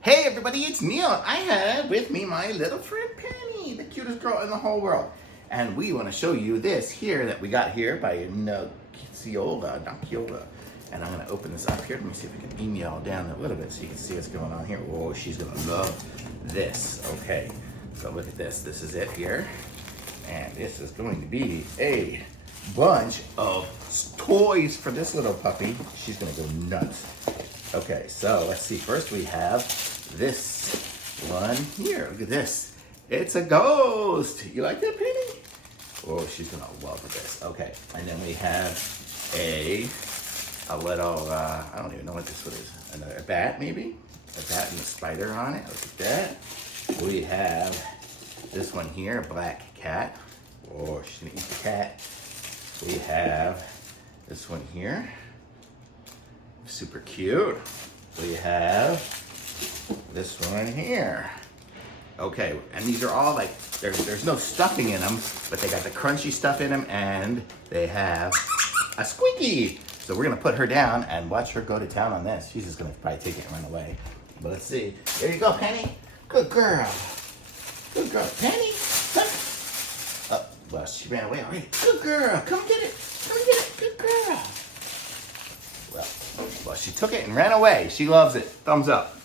Hey everybody, it's Neil. I have with me my little friend Penny, the cutest girl in the whole world. And we want to show you this here that we got here by Nocciola. And I'm going to open this up here. Let me see if we can beam y'all down a little bit so you can see what's going on here. Oh, she's going to love this. Okay, so look at this. This is it here. And this is going to be a bunch of toys for this little puppy. She's going to go nuts. Okay, so let's see. First we have this one here. Look at this. It's a ghost. You like that, Penny? Oh, she's gonna love this. Okay, and then we have a little, I don't even know what this one is. Another bat, maybe? A bat and a spider on it. Look at that. We have this one here, a black cat. Oh, she's gonna eat the cat. We have this one here. Super cute. We have this one here. Okay, and these are all like, there's no stuffing in them, but they got the crunchy stuff in them, and they have a Squeaky. So we're gonna put her down and watch her go to town on this. She's just gonna probably take it and run away. But let's see. There you go, Penny. Good girl. Good girl. Penny. Oh, well, she ran away already. Good girl. Come get it. Come get it. Good girl. Well, she took it and ran away. She loves it. Thumbs up.